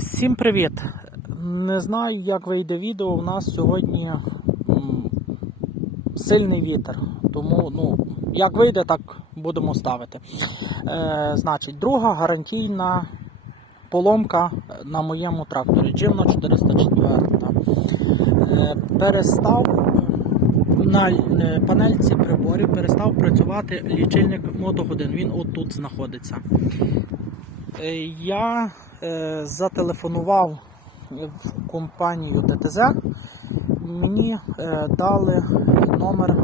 Всім привіт! Не знаю, як вийде відео. У нас сьогодні сильний вітер. Тому, ну, як вийде, так будемо ставити. Е, значить, друга гарантійна поломка на моєму тракторі Джимно 404. Е, перестав на е, панельці приборів перестав працювати лічильник мотогодин. Він отут знаходиться. Е, Я зателефонував в компанію ДТЗ. Мені е, дали номер е,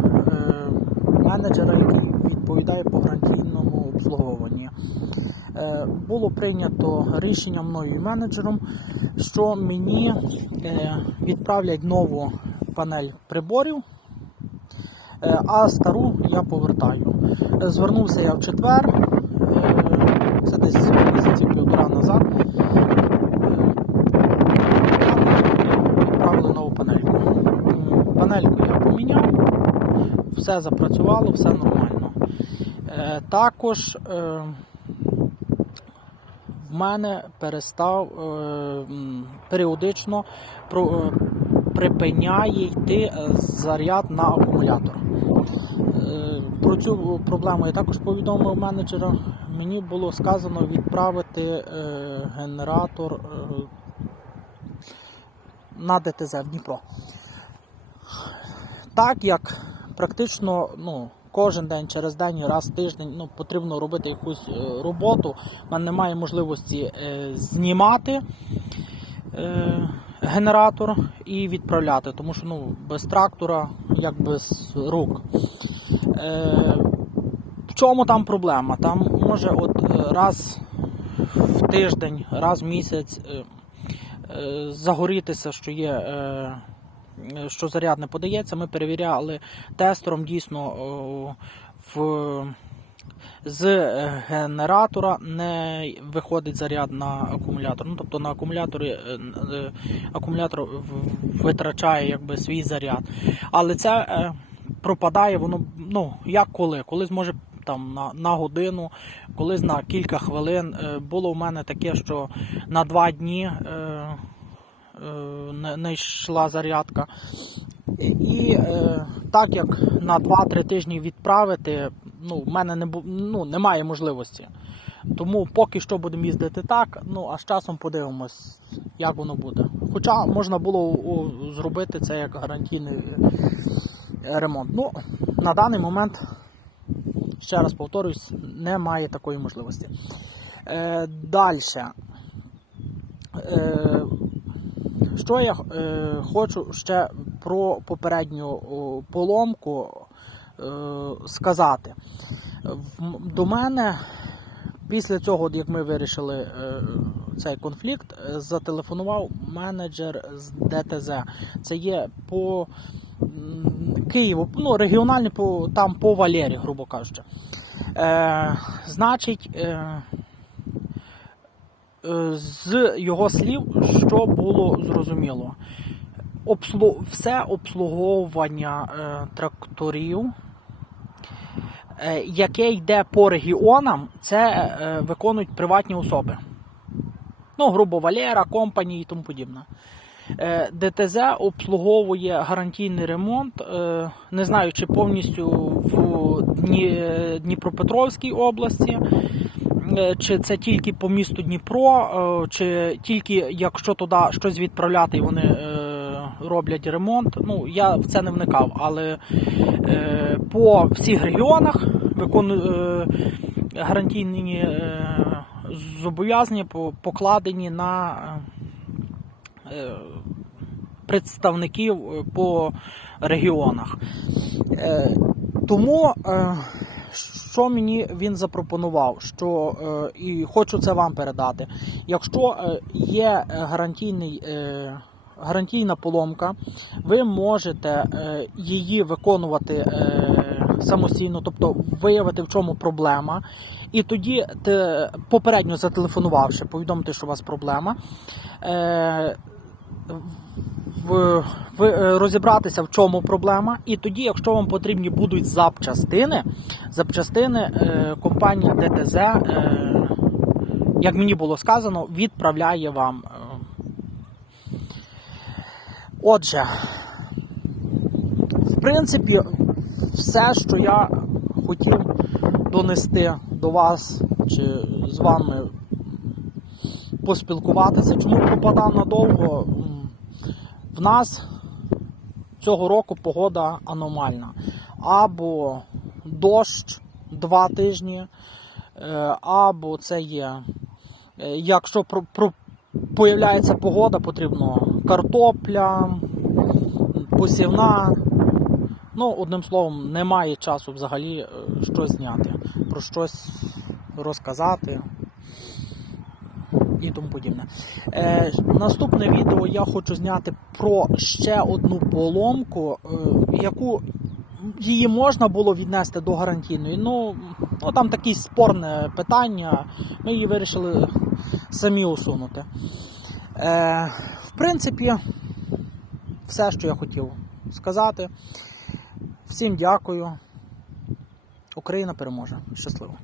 менеджера, який відповідає по гарантійному обслуговуванні. Е, було прийнято рішення мною і менеджером, що мені е, відправлять нову панель приборів, е, а стару я повертаю. Е, Звернувся я в четвер, все запрацювало, все нормально. Е, Також е, в мене перестав е, періодично про- е, припиняє йти е, заряд на акумулятор. Е, Про цю проблему я також повідомив менеджера. Мені було сказано відправити е, генератор е, на ДТЗ в Дніпро. Так як практично ну, кожен день через день, раз в тиждень ну, потрібно робити якусь е, роботу, в мене немає можливості е, знімати е, генератор і відправляти, тому що ну, без трактора, як без рук. Е, в чому там проблема? Там може от е, раз в тиждень, раз в місяць е, загорітися, що є. Е, що заряд не подається, ми перевіряли тестером дійсно в, з е, генератора не виходить заряд на акумулятор. Ну, тобто на акумуляторі е, е, акумулятор витрачає якби свій заряд. Але це пропадає воно ну, як коли. Колись може там на, на годину, колись на кілька хвилин. Було в мене таке, що на два дні. Е, не, не йшла зарядка. І е, так як на 2-3 тижні відправити, ну, в мене не, ну, немає можливості. Тому поки що будемо їздити так, ну а з часом подивимось, як воно буде. Хоча можна було зробити це як гарантійний е, ремонт. Ну, на даний момент, ще раз повторюсь, немає такої можливості. Е, Далі. Е, що я е, хочу ще про попередню поломку е, сказати. До мене після цього, як ми вирішили е, цей конфлікт, е, зателефонував менеджер з ДТЗ. Це є по Києву, ну, регіональний по, там по Валері, грубо кажучи. Е, значить, е, з його слів, що було зрозуміло, Обслу... все обслуговування е, тракторів, е, яке йде по регіонам, це е, виконують приватні особи. Ну, грубо Валера, компанії і тому подібне. ДТЗ обслуговує гарантійний ремонт. Не знаю, чи повністю в Дні... Дніпропетровській області, чи це тільки по місту Дніпро, е, чи тільки якщо туди щось відправляти, і вони е, роблять ремонт. Ну, я в це не вникав, але е, по всіх регіонах викону... е, гарантійні е, зобов'язання покладені на е, представників е, по регіонах. Е, Тому, е, що мені він запропонував, що е, і хочу це вам передати. Якщо е, є гарантійний, е, гарантійна поломка, ви можете її виконувати самостійно, тобто виявити, в чому проблема. І тоді, попередньо зателефонувавши, повідомити, що у вас проблема. В, в, е, розібратися, в чому проблема, і тоді, якщо вам потрібні будуть запчастини, запчастини е, компанія ДТЗ, е, як мені було сказано, відправляє вам е, Отже, в принципі, все, що я хотів донести до вас чи з вами поспілкуватися, чому пропадав надовго. В нас цього року погода аномальна. Або дощ два тижні, е, або це є. е, Якщо про, про, появляється погода, потрібно картопля, посівна. Ну, одним словом, немає часу взагалі е, щось зняти, про щось розказати і тому подібне. Е, наступне відео я хочу зняти про ще одну поломку, е, яку її можна було віднести до гарантійної. Ну, ну там таке спорне питання. Ми її вирішили самі усунути. Е, в принципі, все, що я хотів сказати. Всім дякую. Україна переможе. Щасливо!